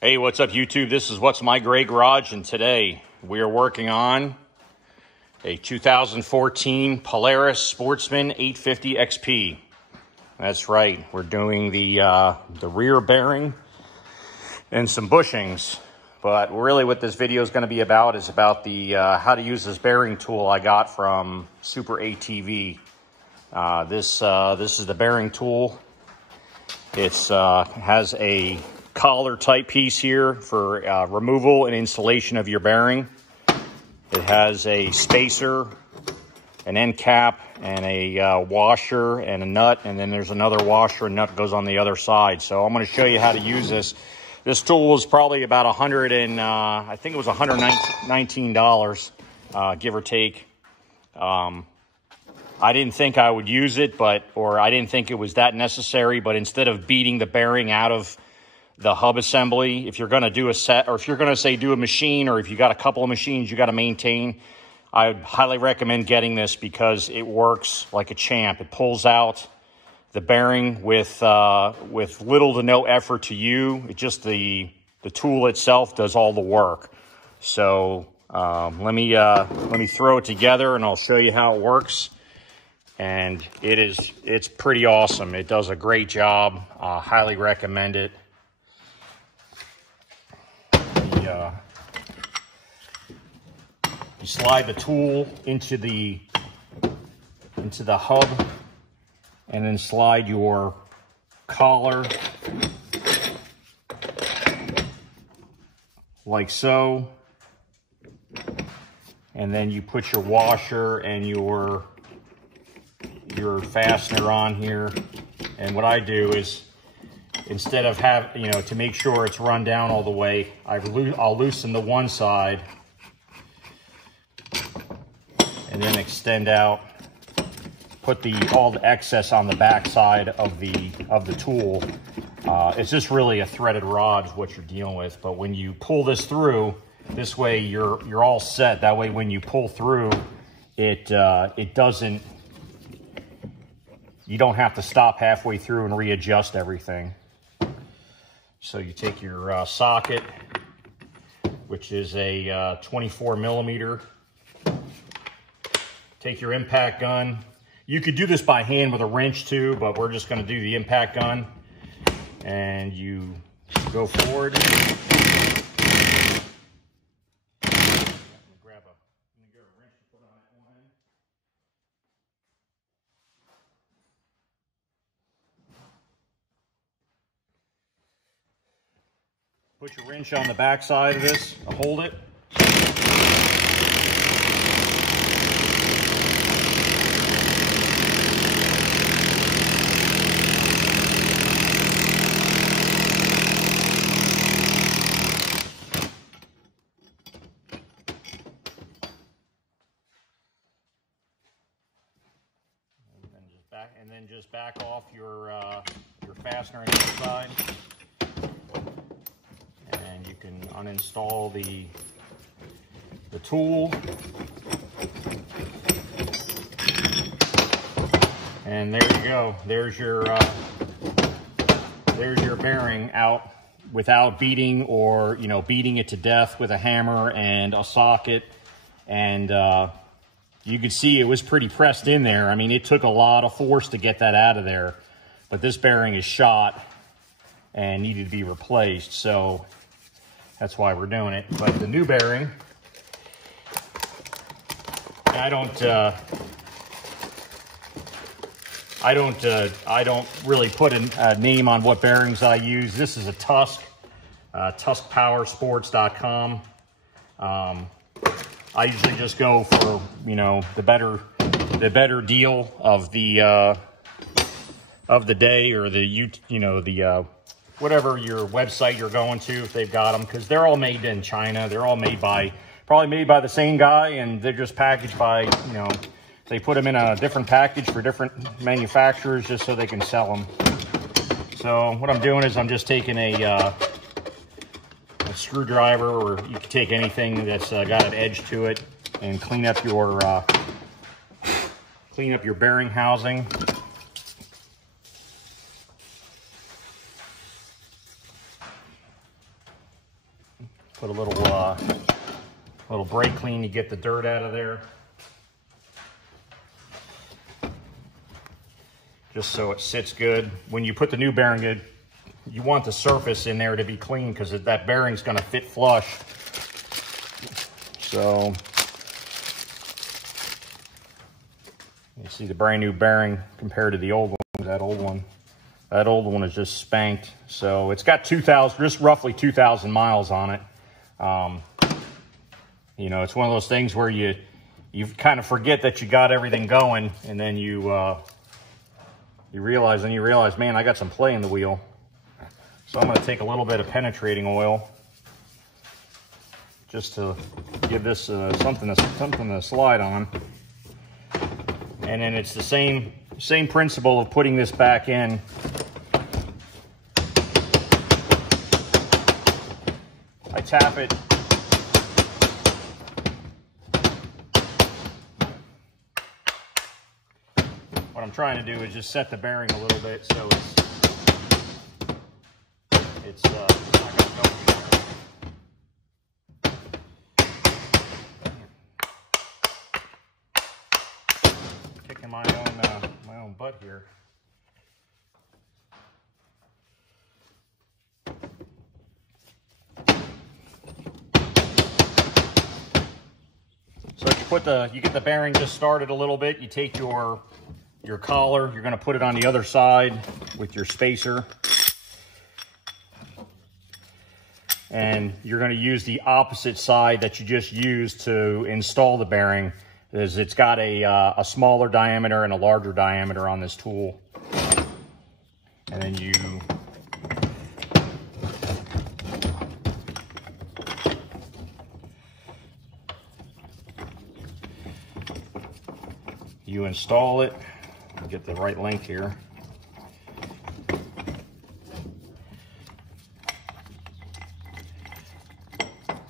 Hey, what's up, YouTube? This is What's My Gray Garage, and today we are working on a 2014 Polaris Sportsman 850 XP. That's right, we're doing the rear bearing and some bushings. But really what this video is going to be about is about the how to use this bearing tool I got from Super Atv. This is the bearing tool. It's has a collar type piece here for removal and installation of your bearing. It has a spacer, an end cap, and a washer and a nut, and then there's another washer and nut goes on the other side. So I'm going to show you how to use this. This tool was probably about I think it was $119, give or take. I didn't think I would use it, or I didn't think it was that necessary, but instead of beating the bearing out of the hub assembly, if you're going to do a set, or if you're going to say do a machine, or if you got a couple of machines you got to maintain, I would highly recommend getting this because it works like a champ. It pulls out the bearing with little to no effort to you. It just the tool itself does all the work. So let me throw it together and I'll show you how it works. And it's pretty awesome. It does a great job. Highly recommend it. You slide the tool into the hub, and then slide your collar like so, and then you put your washer and your fastener on here. And what I do is, instead of to make sure it's run down all the way, I'll loosen the one side and then extend out, put all the excess on the back side of the tool. It's just really a threaded rod is what you're dealing with. But when you pull this through, this way you're all set. That way when you pull through, it doesn't, you don't have to stop halfway through and readjust everything. So you take your socket, which is a 24 millimeter. Take your impact gun. You could do this by hand with a wrench too, but we're just going to do the impact gun. And you go forward. Grab a wrench to put on that one end. Put your wrench on the back side of this to hold it. And then just back off your fastener on the side. And you can uninstall the tool. And there you go. There's your bearing out without beating beating it to death with a hammer and a socket. And you could see it was pretty pressed in there. I mean, it took a lot of force to get that out of there. But this bearing is shot and needed to be replaced. So that's why we're doing it. But the new bearing, I don't really put a name on what bearings I use. This is a Tusk, TuskPowerSports.com. I usually just go for the better deal of the day, or the whatever your website you're going to, if they've got them, because they're all made in China. They're all probably made by the same guy, and they're just packaged by they put them in a different package for different manufacturers just so they can sell them. So what I'm doing is I'm just taking a screwdriver, or you can take anything that's got an edge to it, and clean up your bearing housing. Put a little brake clean to get the dirt out of there. Just so it sits good. When you put the new bearing in, you want the surface in there to be clean because that bearing's going to fit flush. So you see the brand new bearing compared to the old one. That old one is just spanked. So it's got just roughly 2,000 miles on it. You know, it's one of those things where you kind of forget that you got everything going, and then you realize, man, I got some play in the wheel. So I'm going to take a little bit of penetrating oil just to give this something to slide on. And then it's the same principle of putting this back in. I tap it. What I'm trying to do is just set the bearing a little bit so it's not going to go anywhere. Kicking my own butt here. So you get the bearing just started a little bit. You take your collar, you're going to put it on the other side with your spacer. And you're going to use the opposite side that you just used to install the bearing, as it's got a smaller diameter and a larger diameter on this tool. And then you install it. Get the right length here.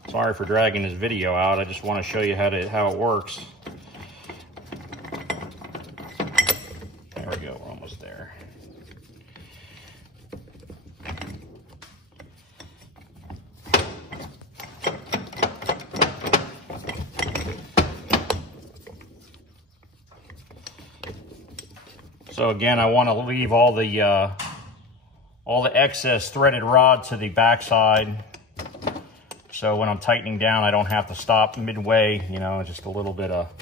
Sorry for dragging this video out. I just want to show you how it works. There we go. We're almost there. So again, I want to leave all the excess threaded rod to the backside. So when I'm tightening down, I don't have to stop midway, you know, just a little bit of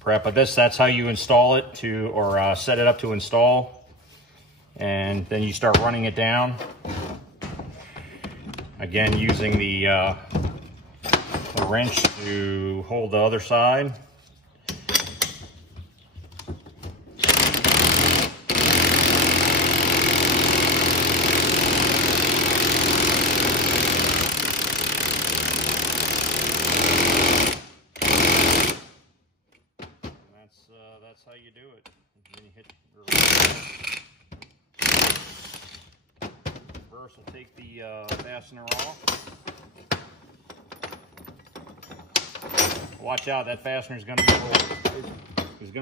prep. But that's how you install it or set it up to install. And then you start running it down. Again, using the wrench to hold the other side. That's how you do it. Then you hit reverse will take the fastener off. Watch out, that fastener is going to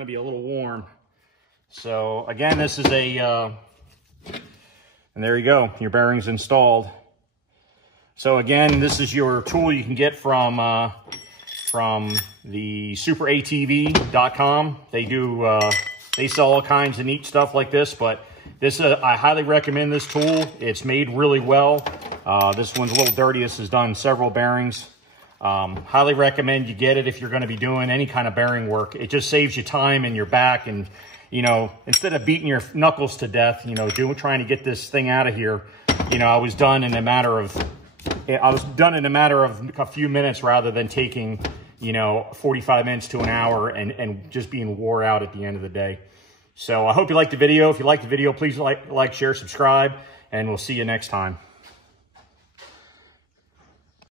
be a little warm. So again, this is and there you go, your bearing's installed. So again, this is your tool you can get from the superatv.com. They sell all kinds of neat stuff like this, but I highly recommend this tool. It's made really well. This one's a little dirty. This has done several bearings. Highly recommend you get it if you're going to be doing any kind of bearing work. It just saves you time in your back, and you know, instead of beating your knuckles to death, you know, trying to get this thing out of here, you know, I was done in a matter of a few minutes rather than taking, you know, 45 minutes to an hour and just being wore out at the end of the day. So I hope you liked the video. If you liked the video, please like, share, subscribe, and we'll see you next time.